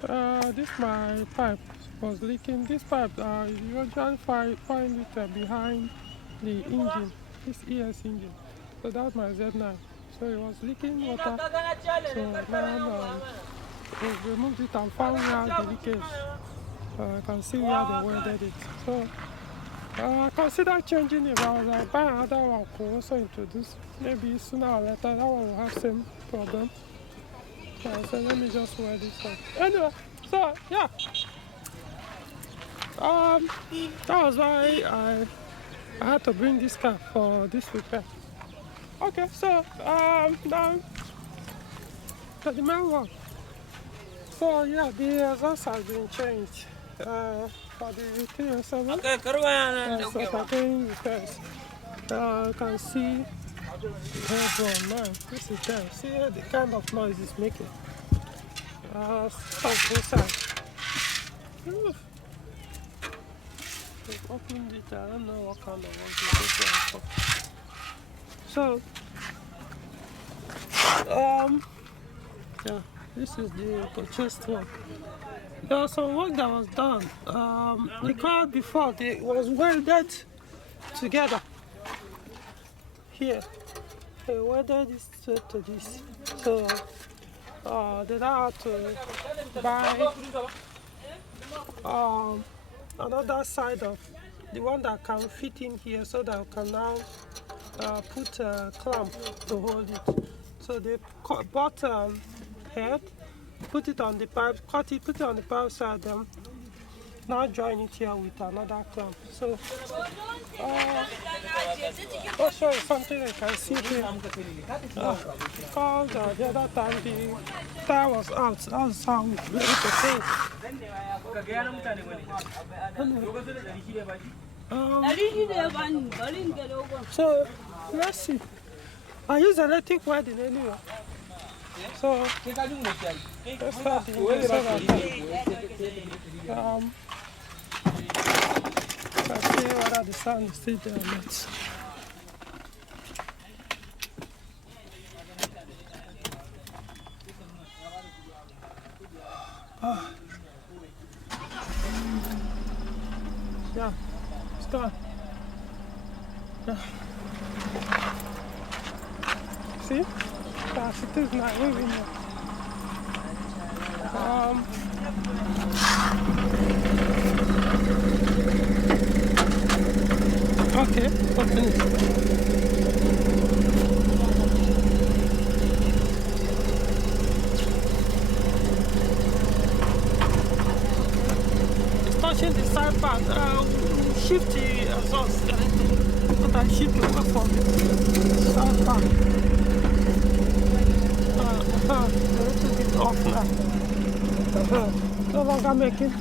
This my pipe was leaking. This pipe, you usually find it behind the engine, this ES engine. So that's my Z9. So it was leaking water. So now we removed it and found where the leakage. I can see where they welded it. So I consider changing it, but I was like, buy another one could also introduce. Maybe sooner or later that one will have same problem. So let me just wear this one. Anyway, so yeah. That was why I had to bring this car for this repair. Okay, so now to the main one. So yeah, the exhaust has been changed for the 307. Okay, so again repairs. You can see the headroom now. This is there. See the kind of noise it's making. Stuff inside. We've opened it. I don't know what kind of work it is for. So yeah, this is the purchased one. There was some work that was done. The car before it was welded together. Here, they welded this to this. So they now have to buy another side of the one that can fit in here, so that we can now put a clamp to hold it. So they bought head, put it on the pipe, cut it, put it on the pipe side, now join it here with another clamp. So I'll show you something you can see here. Because the other time the tire was out, that's how we were able to see it. So let's see. I use electric welding anyway. So let's start the let's see whether the sound is still there or not. Yeah, start. Yeah. See? That's it is not moving yet. Okay, continue. It's touching the side part. Shift the exhaust. But I shift it away from the side part. A little bit off now. No longer making.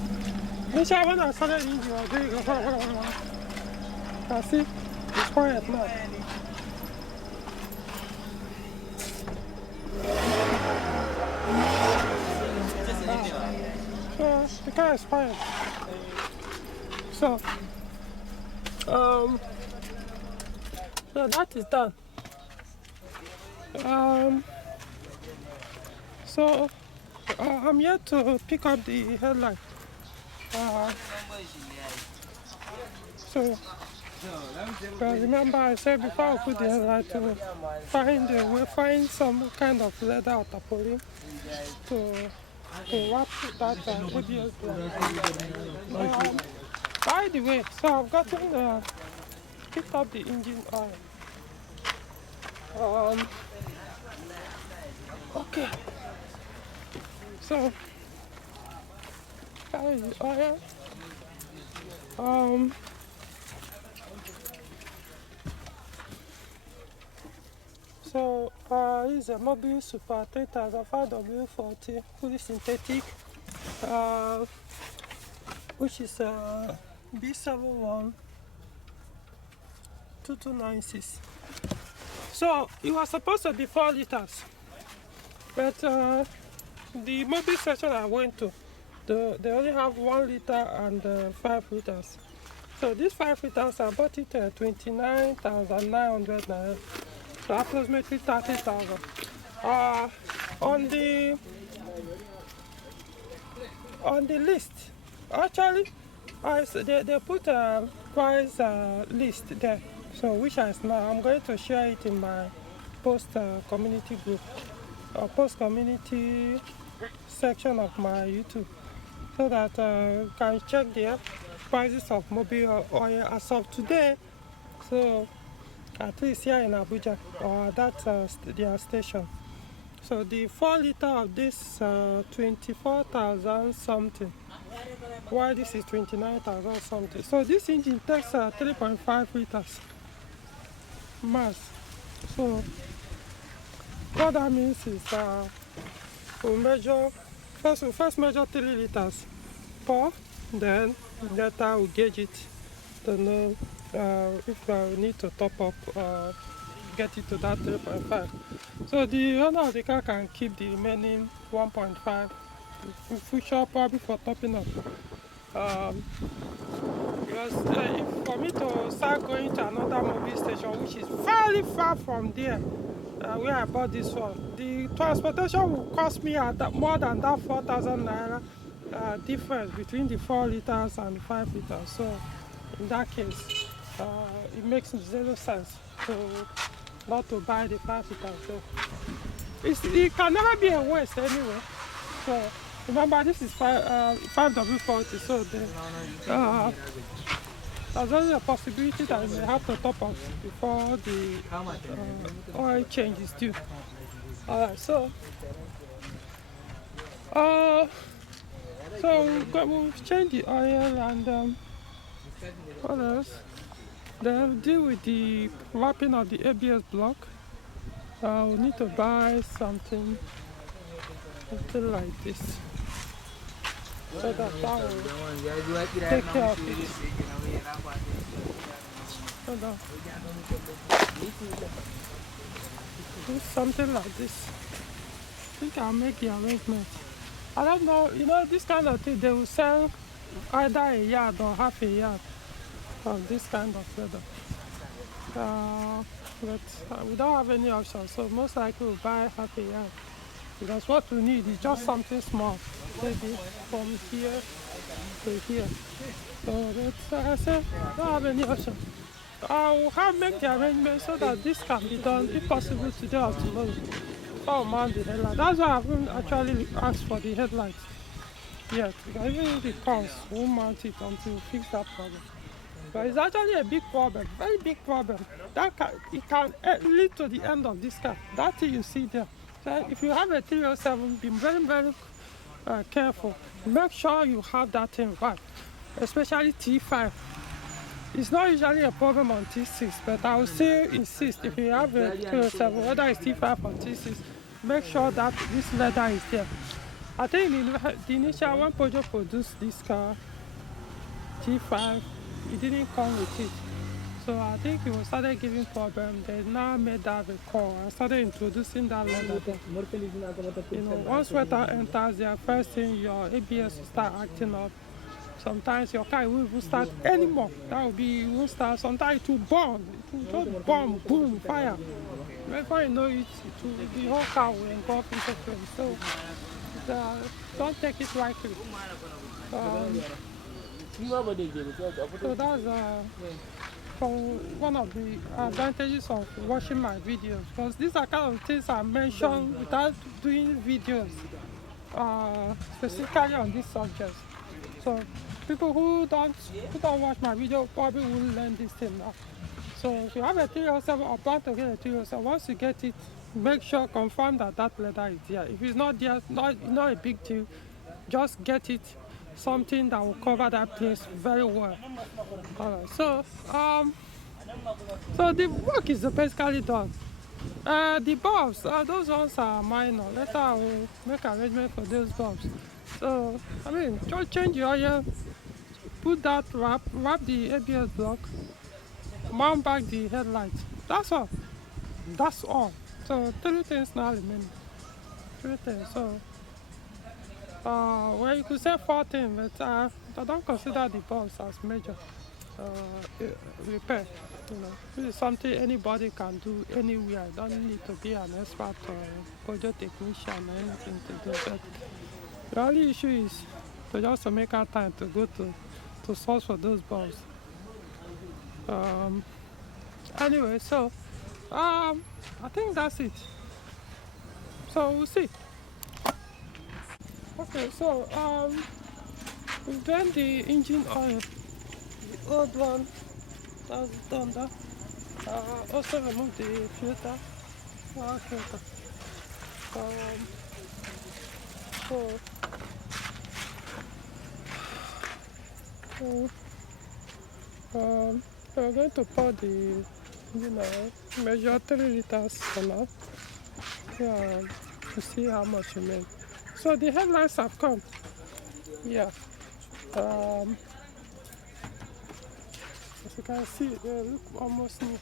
This is when I started the engine, I was doing see, it's quiet now. So the car is quiet. So that is done. So I'm here to pick up the headlight. So remember I said before I put the headlight to find some kind of leather or tarpaulin to wrap that ABS light. By the way, so I've gotten picked up the engine oil. Okay. So that is the oil. So this is a Mobile Super 3005 W40 fully synthetic, which is a B71 2296. So it was supposed to be 4 liters, but the mobile section I went to, they only have 1 liter and 5 liters. So these 5 liters I bought it at 29,900 naira, so approximately 30,000. On the on the list. Actually, they put a price list there, so which is now I'm going to share it in my post community group or post community section of my YouTube, so that you can check the prices of mobile oil as of today. So at least here in Abuja or that their station. So the 4 liter of this 24,000 something, while this is 29,000 something. So this engine takes 3.5 liters mass. So what that means is we'll measure first measure 3 liters pour, then later we'll gauge it to know if we need to top up get it to that 3.5. So the owner of the car can keep the remaining 1.5 in future, probably for topping up. Because if for me to start going to another mobile station, which is very far from there, where I bought this one, the transportation will cost me more than that 4,000 naira difference between the 4 liters and the 5 liters. So in that case, it makes zero sense to not to buy the 5 liters. So it can never be a waste anyway. So remember, this is 5W40. So there's only a possibility that you may have to top up before the oil change is due. Alright, so we'll change the oil and what else? Then deal with the wrapping of the ABS block. We need to buy something like this, so that will take care of it. Hold on. Do something like this. I think I'll make the arrangement. I don't know, this kind of thing, they will sell either a yard or half a yard of this kind of leather. But we don't have any option, so most likely we'll buy half a yard. Because what we need is just something small, maybe from here to here. So that's, I said, don't have any option. I will make the arrangement so that this can be done, if possible, today or tomorrow. So I'll mount the headlight. That's why I haven't actually asked for the headlights yet. Because even if it comes, we'll mount it until we fix that problem. But it's actually a big problem, very big problem. It can lead to the end of this car. That thing you see there. So if you have a 307, be very, very careful. Make sure you have that thing right, especially T5. It's not usually a problem on T6, but I would still insist, if you have a 307, whether it's T5 or T6, make sure that this leather is there. I think the initial when Peugeot produced this car, T5, it didn't come with it. So I think it started giving problems. They now made that recall and started introducing that leather there. Once water enters there, first thing your ABS will start acting up. Sometimes your car will even start anymore. That will be, it will start, sometimes it will burn. It will just burn, boom, fire. Before you know it, the whole car will engulf into flames. So don't take it lightly. So that's one of the advantages of watching my videos, because these are kind of things I mention without doing videos specifically on this subject. So people who don't watch my video probably will learn this thing now. So if you have a 307 or plan to get a 307, once you get it, make sure, confirm that leather is there. If it's not there, not a big deal, just get it, something that will cover that place very well. Alright, so the work is basically done. The bulbs, those ones are minor. Later I will make arrangement for those bulbs. So I mean, just change the oil, put that wrap the ABS block, mount back the headlights. That's all. That's all. So 3 things now remain. 3 things. So well, you could say 4 things, but I don't consider the bulbs as major repair. This is something anybody can do anywhere. I don't need to be an expert or Peugeot technician or anything to do that. The only issue is So just to make our time to go to source for those balls. Anyway, so I think that's it. So we'll see. Okay, so we've done the engine oil, the old one, that's done that. Also remove the filter, oil filter. Um, so, so we're going to pour the engine oil, measure 3 liters for now. Yeah, to see how much you make. So the headlights have come. Yeah. As you can see, they look almost new.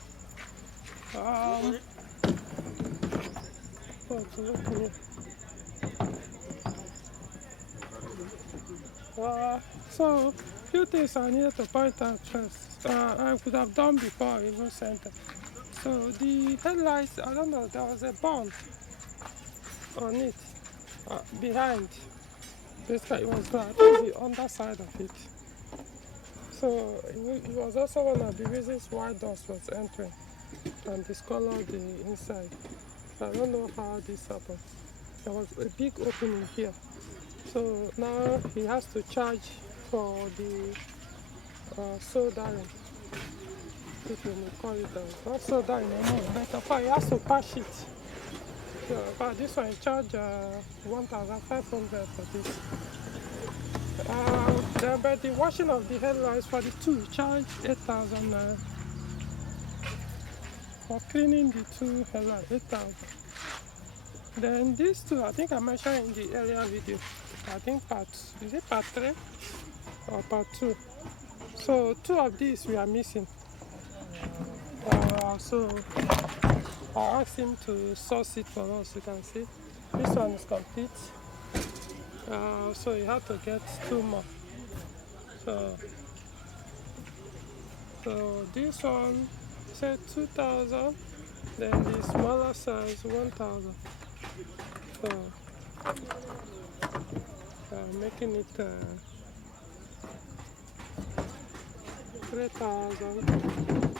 Look new. So few things I need to point out first. I would have done before I even sent it. So the headlights, I don't know, there was a bump on it behind. Basically, it was like the underside of it. So it was also one of the reasons why dust was entering and discolored the inside. I don't know how this happened. There was a big opening here. So now he has to charge for the soldering, if you may call it that. Not soldering anymore, but he has to patch it. So, but this one charge 1,500 for this. Then, but the washing of the headlights for the two charge 8,000 for cleaning the two headlights, 8,000. Then these two, I think I mentioned in the earlier video. I think is it part 3 or part 2? So 2 of these we are missing. So I asked him to source it for us. You can see this one is complete. So you have to get 2 more. So this one said 2,000. Then the smaller size 1,000. So making it 3,000.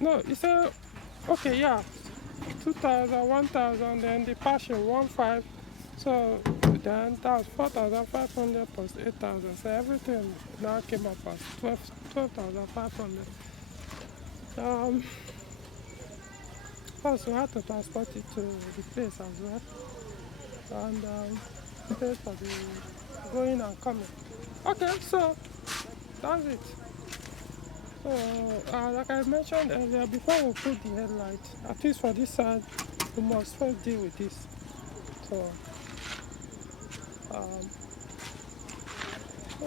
No, you said okay, yeah, 2,000, 1,000, then the passion 1,500. So then that's 4,500 plus 8,000. So everything now came up as 12,500. Also, we had to transport it to the place as well, and pay for the going and coming. Okay, so that's it. So, like I mentioned earlier, before we put the headlight, at least for this side, we must first deal with this. So,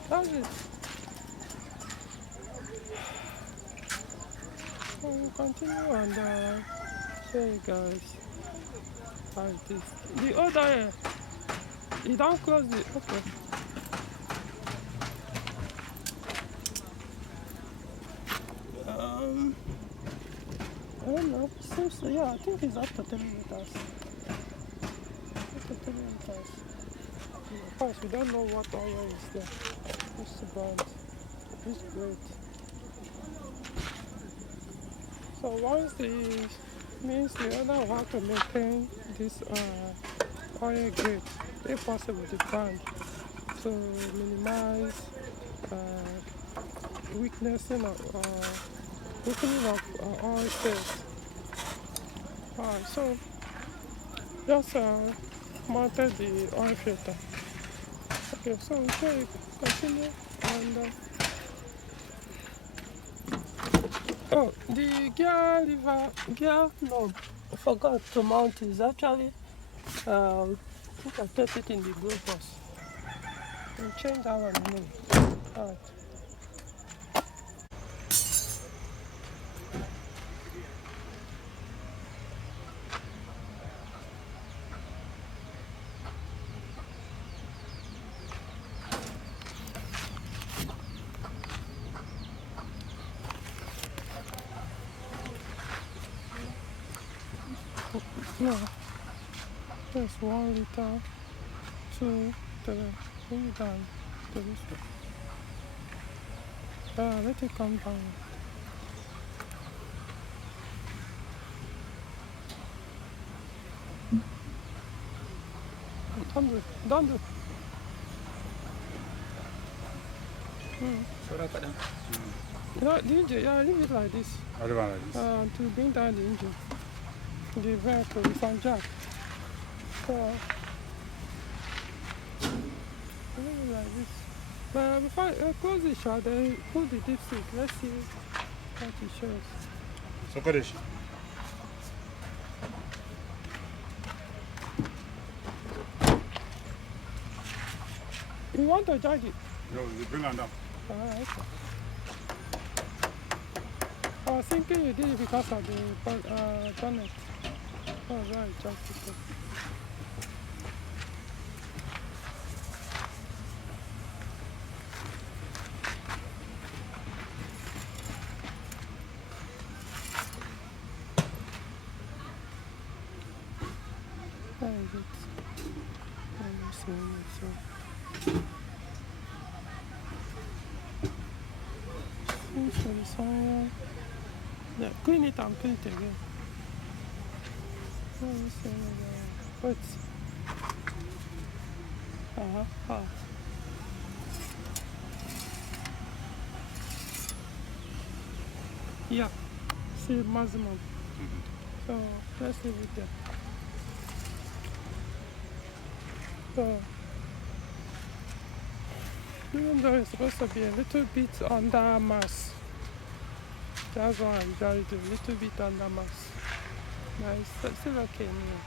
that's it. So we'll continue and show you guys how it is. The other, you don't close the, okay. I don't know, seems, yeah, I think it's up to 3 liters. Up to 3 liters. Of course, we don't know what oil is there. It's the brand. It's great. So once the means the owner will have to maintain this oil grade, if possible, the brand, to minimize weakening of oil space. Alright, so just mounted the oil filter. Okay, so we can continue and the gear knob, I forgot to mount it. It's actually I think I kept it in the glove box. We'll change that one in a minute. Alright. No. Yes, 1 liter, 2, 3. Bring it down to this one. Let it come down. Don't do. The engine, leave it like this. I leave it like this. To bring down the engine. The vehicle is on jack. So, leave it like this. But before I close the shot, then pull the dipstick. Let's see what it shows. So what is it? You want to charge it? No, you bring it down. Okay. I was thinking you did it because of the bonnet. Oh, right, just it. Where is it? Let me see it. Yeah, clean it and clean it again. Let me see. Wait. Yeah, see maximum. So let's leave it there. So even though it's supposed to be a little bit under mass, that's why I usually do a little bit under mass. No, it's still okay anyway.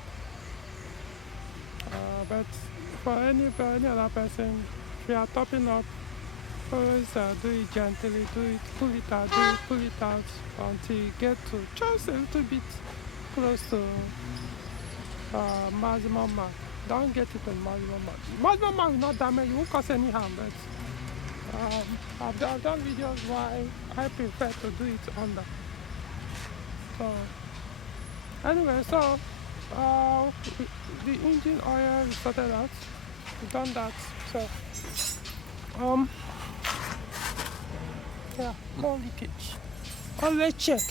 But for any other person, if you are topping up, always do it gently, pull it out until you get to just a little bit close to maximum mark. Don't get it on maximum mark. Maximum mark will not damage, it won't cause any harm, but I've done videos why I prefer to do it under. So anyway, so the engine oil is sorted out. We've done that. So yeah, no leakage. Always check.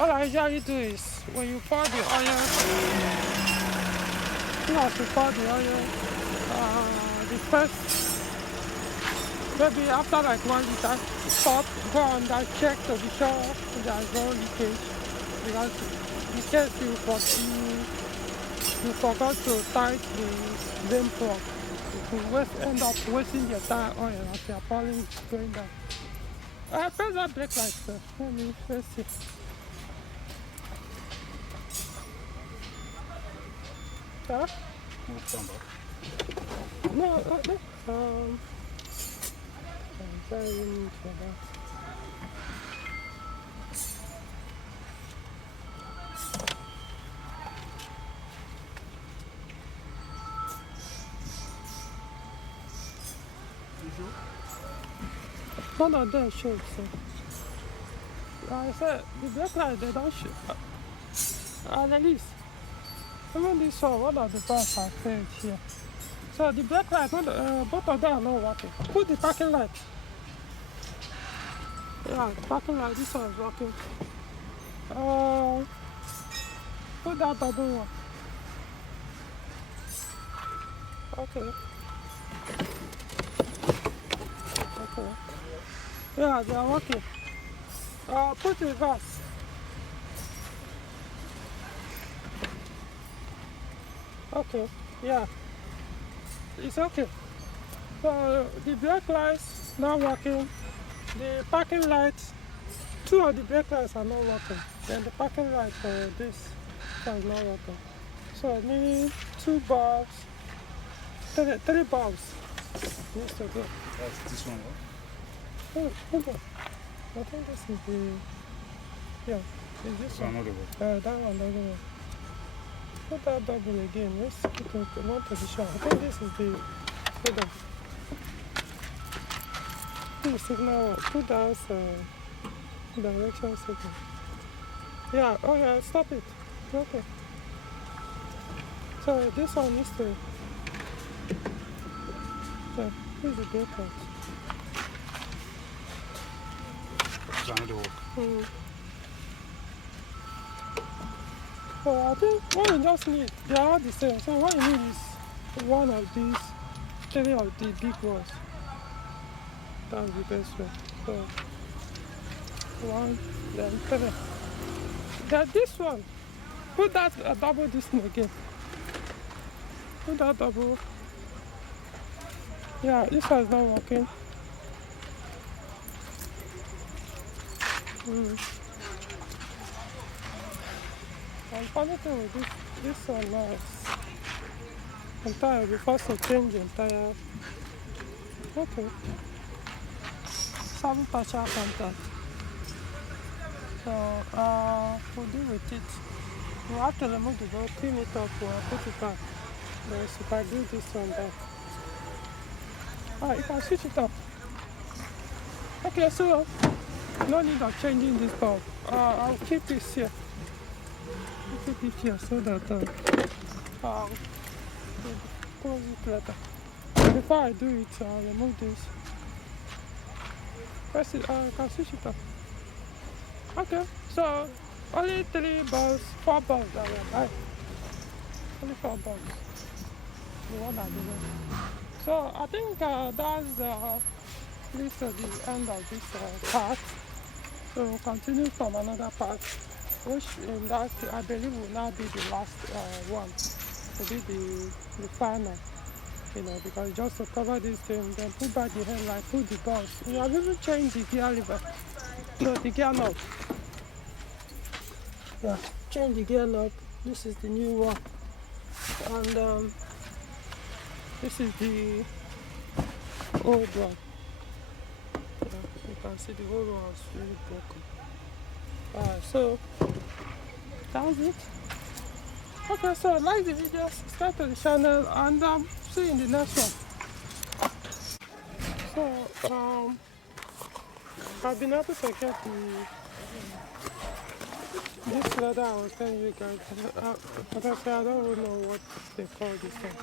All I usually do is when you pour the oil, as you pour the oil, the first, maybe after like 1 liter, stop, go under, check to be sure there's no leakage. Because in case you forgot to tight the vane plug, you will end up wasting the entire oil as you're pouring going down. I press that brake light, sir. Let's see. Huh? No, I'm sorry, you need for that. None of them showed, so I said the brake light they don't show. At least even this one of the bars are failed here. So the brake light, both of them are not working. Put the parking light. Yeah, parking light, this one is working. Put that double one. Okay. Okay. Yeah, they are working. Put reverse. Okay, yeah. It's okay. So the brake lights not working. The parking lights, 2 of the brake lights are not working. Then the parking light for this one is not working. So meaning 2 bulbs, 3 bulbs needs to go. That's this one, right? Oh, hold on. I think this is the, yeah, is this one? Another one. That one doesn't work. Put that double again. Let's keep it one position. I think this is the, hold on. The signal, put down direction signal. Yeah, oh yeah, stop it. Okay. So this one needs to. So this is the brake cut. It's another work. So I think what you just need, they are all the same. So what you need is one of these, 3 of the big ones. That's the best way. So 1, then 3. Then this one, put that double this one again. Put that double. Yeah, this one is not working. And funny thing with this one now is entire, we forced to change the entire. Okay. 7 partial contact. So we'll deal with it. We'll have to remove the bolt, clean it up, we'll put it back. Then super-glue this one back. Alright, you can switch it up. Okay, so no need of changing this bulb. I'll keep this here. I'll keep it here so that we'll close it later. Before I do it, I'll remove this. Press it, I can switch it up. Okay, so only 3 bulbs, 4 bulbs that we're buying. Only 4 bulbs. The one that we want. So I think that's this is the end of this part. So we'll continue from another part, which in that I believe will now be the last one. Will be the final, you know, because just to cover this thing, then put back the headlight, put the bulbs. We have even changed the gear lever. No, the gear knob. Yeah, change the gear knob. This is the new one, and this is the old one. Yeah, you can see the old one is really broken. Alright, so that's it. Okay, so like the video, subscribe to the channel, and see you in the next one. So I've been able to get this leather I was telling you guys. But I say I don't really know what they call this thing.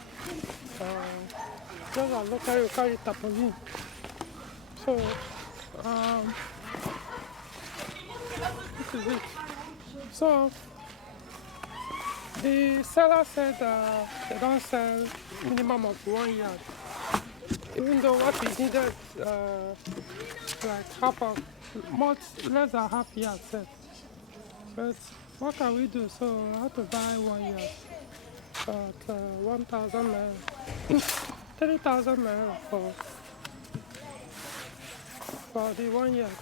Just a local you call it tarpaulin. So this is it. So the seller said they don't sell minimum of 1 yard. Even though what we needed like half of, much less than half yard set. But what can we do? So I had to buy 1 yard at 1,000 naira, 3,000 naira for the 1 yard.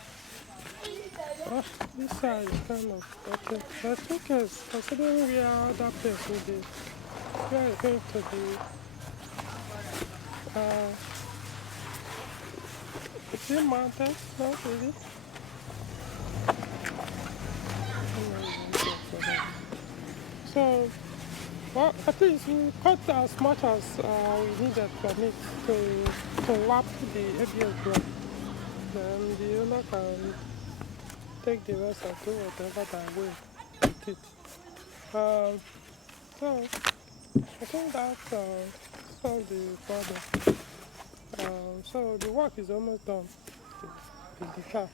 Oh, this side is kind of okay. But okay, considering we are other place with the, we are going to be is it mountain? Not really. So, well, at least we cut as much as we needed from it to wrap the ABS block. Then the owner can take the rest and do whatever that way with it. So, I think that's solved the problem. So the work is almost done with the car.